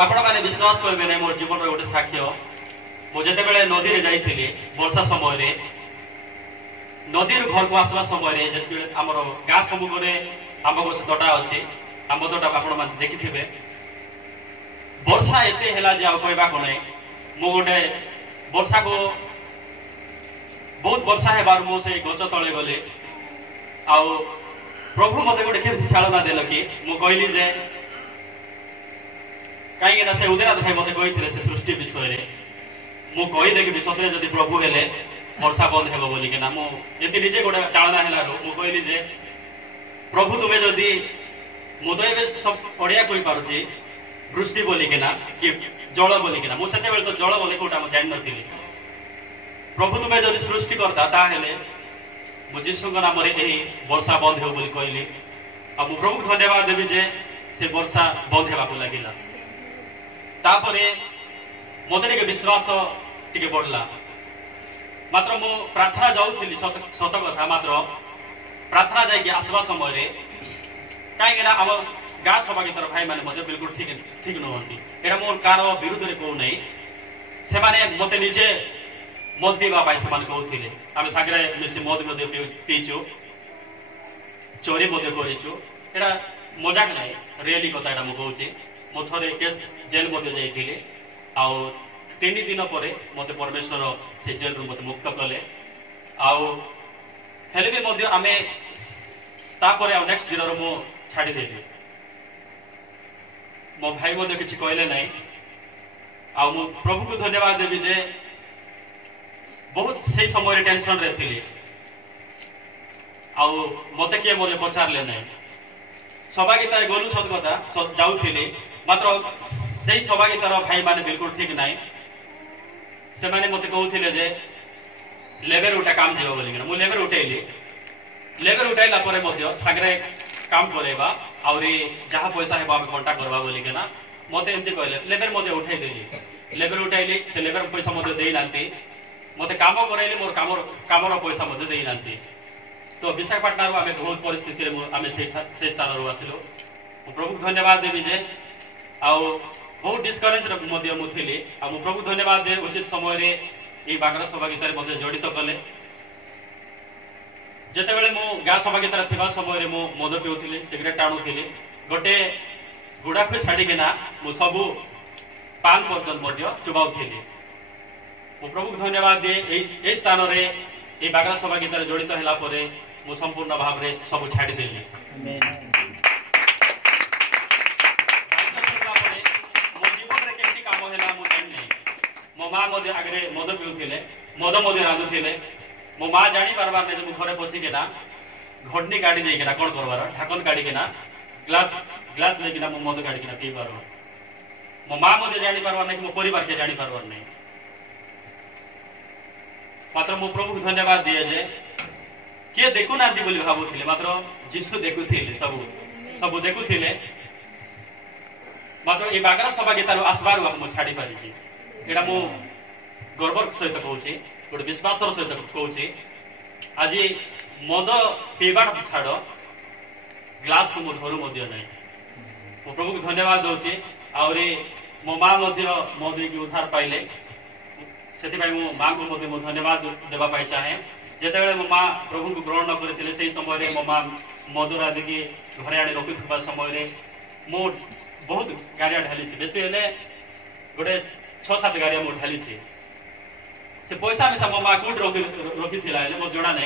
आपण मैंने विश्वास करेंगे नहीं मोर जीवन गोटे साक्ष्य मुझे नदी में जाइए वर्षा समय नदी घर को आसवा समय आमर गाँ सम्मुखें आंब गछ तोटा अच्छे आंब तोटा आप देखिथे वर्षा एते है कहवा को नहीं मु गोटे वर्षा को बहुत वर्षा हेबार मु से गच तले गले आउ प्रभु मत गोटे केमती चालना देल कि मु कहली जे कहीं से उदयनाथ भाई मत कही से सृष्टि विषय मु कहीदेवी सतरे जदि प्रभु हेले वर्षा बंद हेब बोलिकिना मुझे निजे गोटे चालना है मुझे जे प्रभु तुम्हें जदि मु तो ये सब पढ़िया कही पारुची वृष्टि बोलिकिना कि जल बोलिकिना मुझे तो जल बोले कौटा मुझे जान नी प्रभु तुम्हें जदि सृष्टि करता ताहेले मु जीशु नाम वर्षा बंद हो बोली कहली आ मु प्रभु धन्यवाद देवी जे से वर्षा बंद होगा लगिला तापरे मत विश्वास टिके बढ़ला मात्र मु प्रार्थना जाऊली सत कथा मात्र प्रार्थना जाकि आसवा समय कहीं आम गाँ सभागितर भाई मैंने बिल्कुल ठीक ठीक नुहति यहाँ मोर कार विरुद्ध में कहू नहीं से मत निजे मद पीवा कहते आम सागर मिसी मद पीचु चोरी कर मजाक ना रियली कथा यहाँ मुझे मु थे केस जेल जाइए आउ 3 दिन पर मत परमेश्वर से जेल रू मत मुक्त कले आले भी आम नेक्स्ट दिन मु छाड़देली मो भाई किसी कहले ना आ प्रभु को धन्यवाद देवी जे बहुत से समय टेंशन रे थी मत किए मत पचारे ना सभागितार गलु सत कथा जाऊली मात्र से सभागितार भाई माने बिल्कुल ठीक ना से मत कहते जे लेबर उठा काम जीव बोलिक मुझे लेबर उठेली लेबर उठाइला सागरे काम करवा आहरी जहाँ पैसा है घंटा करवा बोलिकना मत एमती कहले लेबर मत उठेदेली लेबर उठाइली से लेबर पैसा मत देना मत काम कराइली मोर कामर पैसा मत देना तो विशाखापाटना आम बहुत परिस्थिति आम से स्थान आसिलु प्रभु धन्यवाद देवी जे आउ बहुत डिस्करेज मुझे प्रभु धन्यवाद दे उचित समय ये बागर सभागितार मत जड़ित कले जिते बड़े मु गाँ सभागितार थी समय मद पीऊली सिगरेट टाणुली गोटे गुड़ा को छाड़िकिना सबू पान पर्यटन चुबाऊली प्रभु धन्यवाद दिए स्थान में बागर सभागितार जड़ित है संपूर्ण भाव में सब छाड़देली मो माँ आगे मद पीऊले मद रांधुले मो माँ जानी पार्बार नहीं घरे पशिकिना घटनी काढ़ी देना कौन करवार ढाकन काढ़िकिना ग्लास लेकिन मद काढ़िकिना पी पार मो माँ जानी पार्बार नहीं मो परिवार के जानी पार्बार नहीं मात्र मो प्रभु धन्यवाद दिए जे किए देखुना भावुले मात्र जीशु देखुले सब देखुले मात्र ये बागर सभागितार आसबार मुझे छाड़ी पारी एटा मु गर्वर सहित कहूँ गोटे विश्वास सहित कहूँ आज मद पीबार छाड़ ग्लास को मो धरू ना मो प्रभु को धन्यवाद दूसरी आहरी मो माँ मद उद्धार पाइले से मो माँ को मो धन्यवाद देवाई चाहे जिते मो माँ प्रभु को ग्रहण न करते से समय मो माँ मद राधिकी घरे आनी रखुवा समय मु बहुत गाड़िया ढाली बेसी हेले गोटे 6-7 गाड़िया मुझे ढाली से पैसा मिसा मो माँ गुड़ रखी मोर जना ना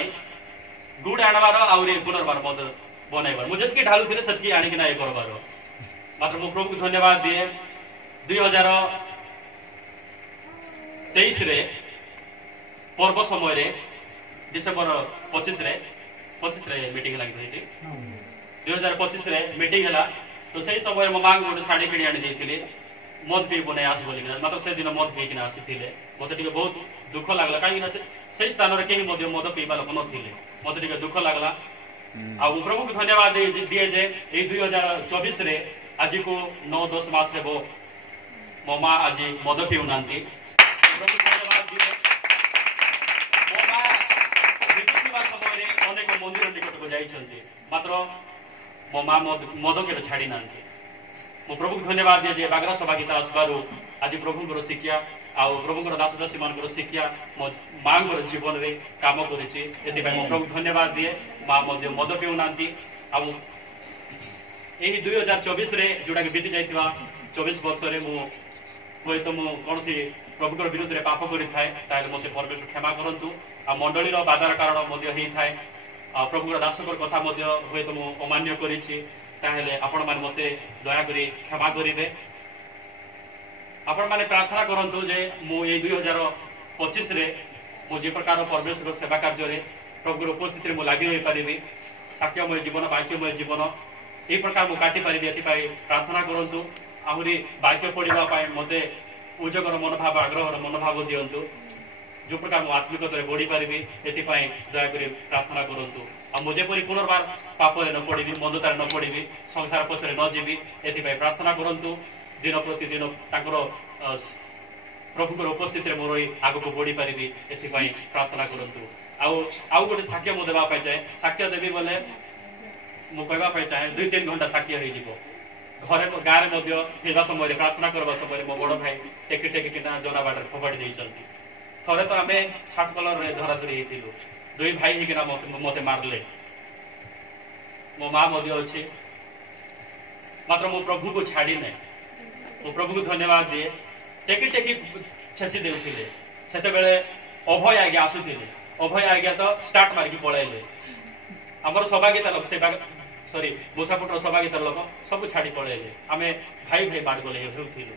गुड़ आनबार आहरी पुनर्बार मद बनइबार मुझे जितकी ढालुले से आणिकिना ये करबार मात्र मो प्रभु को धन्यवाद दिए 2023 पर्व समय डिसेम्बर 25 मीटिंग लगी 2025 मीटिंग है तो सही समय मो माँ गोटे शाढ़ी किणी आनी मद पी नहीं आस बोल मतलब से दिन मद पीकिना आसी मत बहुत दुख लगला कहीं से स्थान में कहीं मद पीवा लोक नथिले मत दुख लगला आ प्रभु को धन्यवाद दिए जे 2024 आज को 9-10 मास हे मो माँ आज मद पीऊना प्रभु धन्यवाद दिए मो माँ बीतुवा समय अनेक मंदिर निकट को जाइछन्ति मात्र मो माँ मद के छाड़ी ना मु प्रभु धन्यवाद दिए जे बागरा सभा गीता आसबार आज प्रभुଙ୍କର ଶିକ୍ଷା ଆଉ ପ୍ରଭୁଙ୍କର ଦାସ ଦାସୀମାନଙ୍କର ଶିକ୍ଷା ମୋ ମାଙ୍କର ଜୀବନରେ କାମ କରିଛି ଏଥିପାଇଁ ମୁଁ ପ୍ରଭୁ ଧନ୍ୟବାଦ ଦିଏ ମା ମଧ୍ୟ ମଦ ପିଉନାହାନ୍ତି ଆଉ ଏହି 2024 ରେ ଯୋଉଟାକି ବିତି ଯାଇଥିବା 24 ବର୍ଷରେ ମୁଁ ହୁଏତ ମୁଁ କୌଣସି ପ୍ରଭୁଙ୍କର ବିରୁଦ୍ଧରେ ପାପ କରିଥାଏ ତାହେଲେ ମୋତେ ପରମେଶ୍ୱର କ୍ଷମା କରନ୍ତୁ ଆଉ ମଣ୍ଡଳୀର ବାଧାର କାରଣ ମଧ୍ୟ ହେଇଥାଏ ଆଉ ପ୍ରଭୁଙ୍କର ଦାସଙ୍କର କଥା ମଧ୍ୟ ହୁଏତ ମୁଁ ଅମାନ୍ୟ କରିଛି ତାହେଲେ ଆପଣମାନେ ମୋତେ ଦୟାକରି କ୍ଷମା କରିବେ ଆପଣମାନେ ପ୍ରାର୍ଥନା କରନ୍ତୁ ଯେ ମୁଁ ଏଇ 2025 ରେ ମୁଁ ଯେ ପ୍ରକାର ପରମେଶ୍ୱର ସେବା କାର୍ଯ୍ୟରେ ପ୍ରଭୁର ଉପସ୍ଥିତିରେ ମୁଁ ଲାଗି ରହିପାରିବି ସାକ୍ଷ୍ୟମୟ ଜୀବନ ବାକ୍ୟମୟ ଜୀବନ এই প্রকার মু কাটি পারিবি এথিপাই প্রার্থনা করন্তু আহুরি বাক্য পড়িবা পাই মতে উজগর মনোভাব আগ্রহর মনোভাব দিয়ন্তু যে প্রকার মু আত্মিকতারে বড়ি পারিবি এথিপাই দয়া করে প্রার্থনা করন্তু আর মু যেপরি পুনর্বার পাপরে ন পড়িবি মন্দতারে ন পড়িবি সংসার পছরে ন যাবি এথিপাই প্রার্থনা করন্তু দিন প্রতিদিন তাঙ্কর প্রভুଙ୍କର ଉପସ୍ଥିତିରେ ମୁଁ ରହି ଆଗକୁ ବଢି ପାରିବି ଏଥିପାଇଁ ପ୍ରାର୍ଥନା କରନ୍ତୁ ଆଉ ଗୋଟେ ସାକ୍ଷ୍ୟ ମୁଁ ଦେବା ପାଇଁ ଚାହେଁ ସାକ୍ଷ୍ୟ ଦେବି ବୋଲେ ମୁଁ କହିବା ପାଇଁ ଚାହେଁ 2-3 ଘଣ୍ଟା ସାକ୍ଷୀ ହେଇଯିବ ଘରେ ଗାଁରେ ମଧ୍ୟ ଥିବା ସମୟରେ ପ୍ରାର୍ଥନା କରିବା ସମୟରେ ମୋ ବଡ ଭାଇ ଟେକି ଟେକି କିନା ଜନା ବାଟରେ ଫୋପାଡ଼ି ଦେଇଛନ୍ତି ଥରେ ତ ଆମେ ସାର୍ଟ କଲରରେ ଧରାଧରି ହେଇଥିଲୁ ଦୁଇ ଭାଇ ହେଇକିନା ମତେ ମାରିଲେ ମୋ ମା ମଧ୍ୟ ଅଛି ମାତ୍ର ମୁଁ ପ୍ରଭୁକୁ ଛାଡି ନାହିଁ ମୁଁ ପ୍ରଭୁକୁ ଧନ୍ୟବାଦ ଦିଏ ଟେକି ଟେକି ଛେଚି ଦେଉଥିଲେ ସେତେବେଳେ ଅଭୟ ଆଜ୍ଞା ଆସୁଥିଲେ ଅଭୟ ଆଜ୍ଞା ତ ଷ୍ଟାର୍ଟ ମାରିକି ପଳେଇଲେ ଆମର ସଭାଗୀତା ଲୋକ ସେ ସରି ମୁସାପୁଟର ସଭାଗୀତା ଲୋକ ସବୁ ଛାଡି ପଳେଇଲେ ଆମେ ଭାଇ ଭାଇ ମାଡଗୋଳ ହେଉଥିଲୁ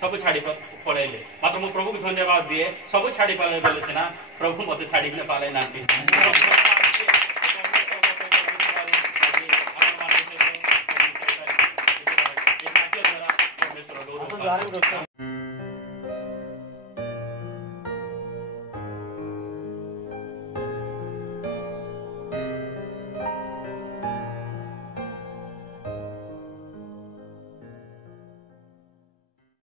ସବୁ ଛାଡି ପଳେଇଲେ ମାତ୍ର ମୁଁ ପ୍ରଭୁକୁ ଧନ୍ୟବାଦ ଦିଏ ସବୁ ଛାଡି ପଳେଇଲେ ବୋଲେ ସିନା ପ୍ରଭୁ ମତେ ଛାଡିକି ପାଲେ ନାହାନ୍ତି